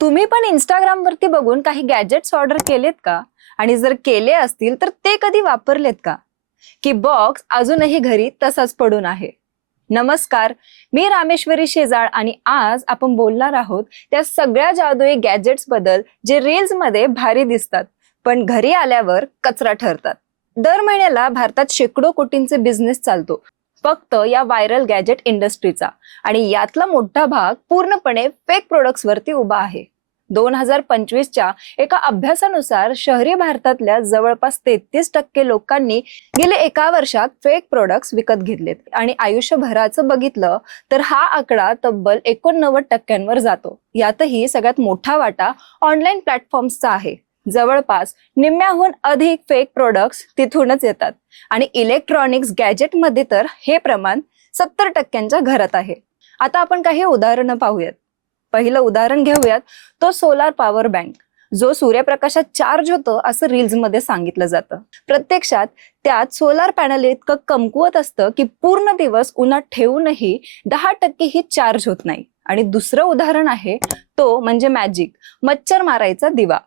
तुम्ही पण Instagram वरती बघून काही गॅजेट्स ऑर्डर केलेत का? आणि जर केले असतील तर ते कधी वापरलेत का? की बॉक्स अजूनही घरी तसाच पडून आहे? नमस्कार, मी रामेश्वरी शेजाळ आणि आज आपण बोलणार आहोत त्या सगळ्या जादुई गॅजेट्स बद्दल जे रील्स मध्ये भारी दिसतात पण घरी आल्यावर कचरा ठरतात. दर महिन्याला भारतात शेकडो कोटींचे बिझनेस चालतो फक्त या व्हायरल गॅजेट इंडस्ट्रीचा, आणि यातला मोठा भाग पूर्णपणे फेक प्रोडक्ट्स वरती उभा आहे. 2025च्या एका अभ्यासानुसार शहरी भारतातल्या जवळपास 33% लोकांनी गेले एका वर्षात फेक प्रोडक्ट्स विकत घेतलेत, आणि आयुष्यभराचं बघितलं तर हा आकडा तब्बल 89% जातो. यातही सगळ्यात मोठा वाटा ऑनलाईन प्लॅटफॉर्म्सचा आहे. जवळपास निम्म्याहून अधिक फेक प्रोडक्ट्स तिथूनच येतात, आणि इलेक्ट्रॉनिक्स गॅजेट मध्ये तर हे प्रमाण 70%च्या घरात आहे. आता आपण काही उदाहरणं पाहूयात. पहिलं उदाहरण घेऊयात, तो सोलार पॉवर बँक, जो सूर्यप्रकाशात चार्ज होतो असं रील्स मध्ये सांगितलं जातं. प्रत्यक्षात त्यात सोलार पॅनल इतकं कमकुवत असतं की पूर्ण दिवस उन्हात ठेवूनही 10% ही चार्ज होत नाही. आणि दुसरं उदाहरण आहे तो म्हणजे मॅजिक, मच्छर मारायचा दिवा,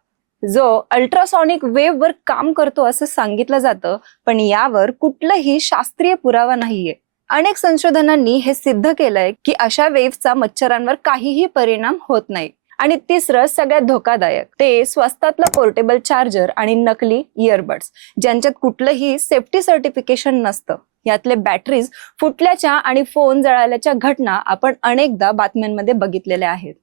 जो अल्ट्रासॉनिक वेव्ह वर काम करतो असं सांगितलं जातं, पण यावर कुठलाही शास्त्रीय पुरावा नाहीये. अनेक संशोधनांनी हे सिद्ध केलंय की अशा वेव्हचा मच्छरांवर काहीही परिणाम होत नाही. आणि तिसरं सगळ्यात धोकादायक, ते स्वस्तातला पोर्टेबल चार्जर आणि नकली इयरबड्स, ज्यांच्यात कुठलंही सेफ्टी सर्टिफिकेशन नसतं. यातले बॅटरीज फुटल्याच्या आणि फोन जळाल्याच्या घटना आपण अनेकदा बातम्यांमध्ये बघितलेल्या आहेत.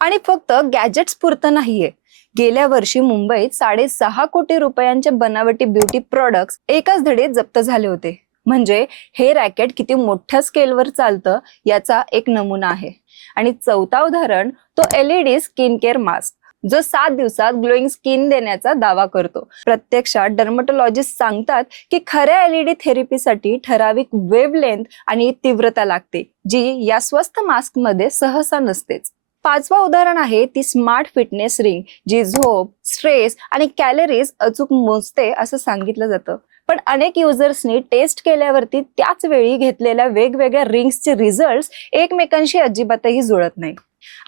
आणि फक्त गॅजेट्स पुरतं नाहीये. गेल्या वर्षी मुंबईत 6.5 कोटी रुपयांचे बनावटी ब्युटी प्रोडक्ट्स एकाच धडीत जप्त झाले होते. म्हणजे हे रॅकेट किती मोठ्या स्केलवर चालतं याचा एक नमुना आहे. आणि चौथा उदाहरण, तो LED स्किन केअर मास्क, जो 7 दिवसात ग्लोईंग स्किन देण्याचा दावा करतो. प्रत्यक्षात डर्मटोलॉजिस्ट सांगतात की खऱ्या LED थेरपीसाठी ठराविक वेव्हलेंथ आणि तीव्रता लागते, जी या स्वस्त मास्क मध्ये सहसा नसतेच. पाचवा उदाहरण आहे ती स्मार्ट फिटनेस रिंग, जी झोप, स्ट्रेस आणि कॅलरीज अचूक मोजते असं सांगितलं जातं. पण अनेक युजर्सनी टेस्ट केल्यावरती त्याच वेळी घेतलेल्या वेगवेगळ्या रिंग्सचे रिझल्ट्स एकमेकांशी अजिबातही जुळत नाही.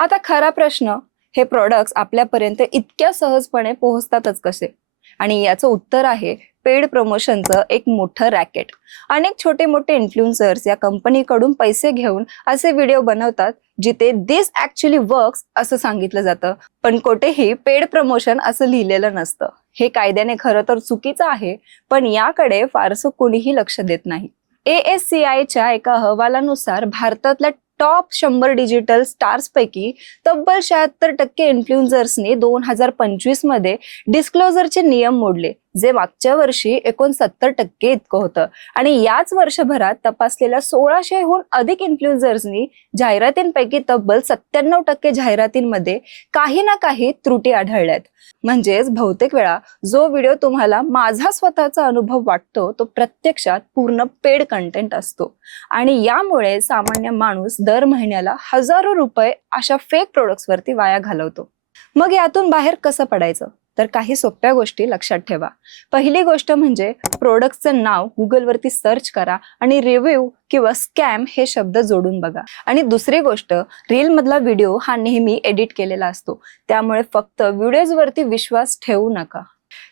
आता खरा प्रश्न, हे प्रोडक्ट्स आपल्यापर्यंत इतक्या सहजपणे पोहोचतातच कसे? आणि याचं उत्तर आहे पेड प्रमोशनचं एक मोठं रॅकेट. अनेक छोटे मोठे इन्फ्लुएन्सर्स या कंपनीकडून पैसे घेऊन असे व्हिडिओ बनवतात जिथे दिस ऍक्च्युअली वर्क्स असं सांगितलं जातं, पण कुठेही पेड प्रमोशन असं लिहिलेलं नसतं. हे कायद्याने खरं तर चुकीचं आहे, पण याकडे फारसं कोणीही लक्ष देत नाही. ASCIच्या एका अहवालानुसार भारतातल्या टॉप 100 डिजिटल स्टार्स पैकी तब्बल 76% इन्फ्लुएन्सर्सनी 2025 मध्ये डिस्क्लोजरचे नियम मोडले, जे मागच्या वर्षी 69% इतकं होतं. आणि याच वर्षभरात तपासलेल्या 1600हून अधिक इन्फ्लुएन्सर्सनी जाहिरातींपैकी तब्बल 97% जाहिरातींमध्ये काही ना काही त्रुटी आढळल्यात. म्हणजेच बहुतेक वेळा जो व्हिडिओ तुम्हाला माझा स्वतःचा अनुभव वाटतो तो प्रत्यक्षात पूर्ण पेड कंटेंट असतो. आणि यामुळे सामान्य माणूस दर महिन्याला हजारो रुपये अशा फेक प्रोडक्ट्स वरती वाया घालवतो. मग यातून बाहेर कसं पडायचं? तर काही सोप्या गोष्टी लक्षात ठेवा. पहिली गोष्ट म्हणजे प्रोडक्टचं नाव गुगल वरती सर्च करा आणि रिव्ह्यू किंवा स्कॅम हे शब्द जोडून बघा. आणि दुसरी गोष्ट, रील मधला व्हिडिओ हा नेहमी एडिट केलेला असतो, त्यामुळे फक्त व्हिडिओज वरती विश्वास ठेवू नका.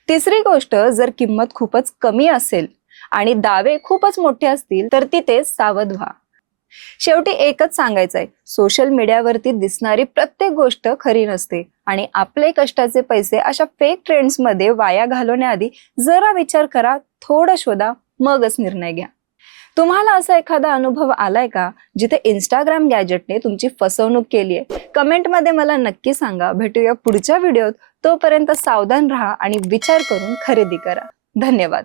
तिसरी गोष्ट, जर किंमत खूपच कमी असेल आणि दावे खूपच मोठे असतील तर तिथे सावध व्हा. शेवटी एकच सांगायचंय, सोशल मीडियावरती दिसणारी प्रत्येक गोष्ट खरी नसते, आणि आपले कष्टाचे पैसे अशा फेक ट्रेंड्स मध्ये वाया घालवण्याआधी जरा विचार करा, थोडं शोधा, मगच निर्णय घ्या. तुम्हाला असा एखादा अनुभव आलाय का जिथे इंस्टाग्राम गॅजेटने तुमची फसवणूक केली आहे? कमेंटमध्ये मला नक्की सांगा. भेटूया पुढच्या व्हिडिओत. तोपर्यंत सावधान राहा आणि विचार करून खरेदी करा. धन्यवाद.